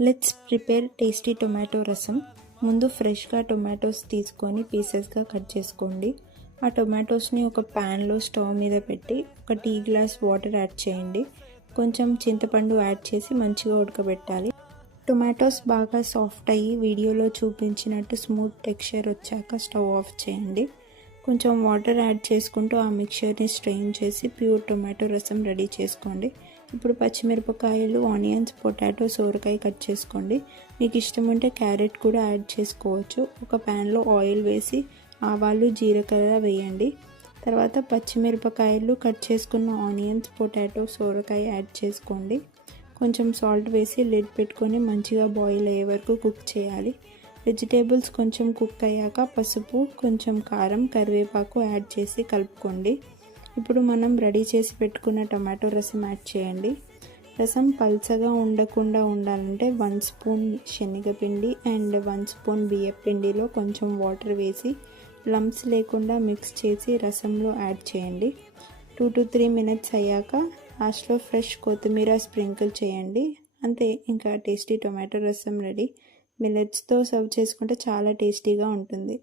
Let's prepare tasty tomato రసం. ముందు ఫ్రెష్గా టొమాటోస్ తీసుకొని పీసెస్గా కట్ చేసుకోండి. ఆ టొమాటోస్ని ఒక ప్యాన్లో స్టవ్ మీద పెట్టి ఒక టీ గ్లాస్ వాటర్ యాడ్ చేయండి. కొంచెం చింతపండు యాడ్ చేసి మంచిగా ఉడకబెట్టాలి. టొమాటోస్ బాగా సాఫ్ట్ అయ్యి వీడియోలో చూపించినట్టు స్మూత్ టెక్స్చర్ వచ్చాక స్టవ్ ఆఫ్ చేయండి. కొంచెం వాటర్ యాడ్ చేసుకుంటూ ఆ మిక్చర్ని స్ట్రెయిన్ చేసి ప్యూర్ టొమాటో రసం రెడీ చేసుకోండి. ఇప్పుడు పచ్చిమిరపకాయలు, ఆనియన్స్, పొటాటో, సోరకాయ కట్ చేసుకోండి. మీకు ఇష్టం ఉంటే క్యారెట్ కూడా యాడ్ చేసుకోవచ్చు. ఒక ప్యాన్లో ఆయిల్ వేసి ఆవాలు, జీలకర్ర వేయండి. తర్వాత పచ్చిమిరపకాయలు, కట్ చేసుకున్న ఆనియన్స్, పొటాటో, సోరకాయ యాడ్ చేసుకోండి. కొంచెం సాల్ట్ వేసి లిడ్ పెట్టుకొని మంచిగా బాయిల్ అయ్యే వరకు కుక్ చేయాలి. వెజిటేబుల్స్ కొంచెం కుక్ అయ్యాక పసుపు, కొంచెం కారం, కరివేపాకు యాడ్ చేసి కలుపుకోండి. ఇప్పుడు మనం రెడీ చేసి పెట్టుకున్న టమాటో రసం యాడ్ చేయండి. రసం పల్చగా ఉండకుండా ఉండాలంటే 1 స్పూన్ శనగపిండి అండ్ 1 స్పూన్ బియ్యపిండిలో కొంచెం వాటర్ వేసి లమ్స్ లేకుండా మిక్స్ చేసి రసంలో యాడ్ చేయండి. 2 to 3 మినిట్స్ అయ్యాక లాస్ట్లో ఫ్రెష్ కొత్తిమీర స్ప్రింకిల్ చేయండి. అంతే, ఇంకా టేస్టీ టొమాటో రసం రెడీ. మిల్లెట్స్తో సర్వ్ చేసుకుంటే చాలా టేస్టీగా ఉంటుంది.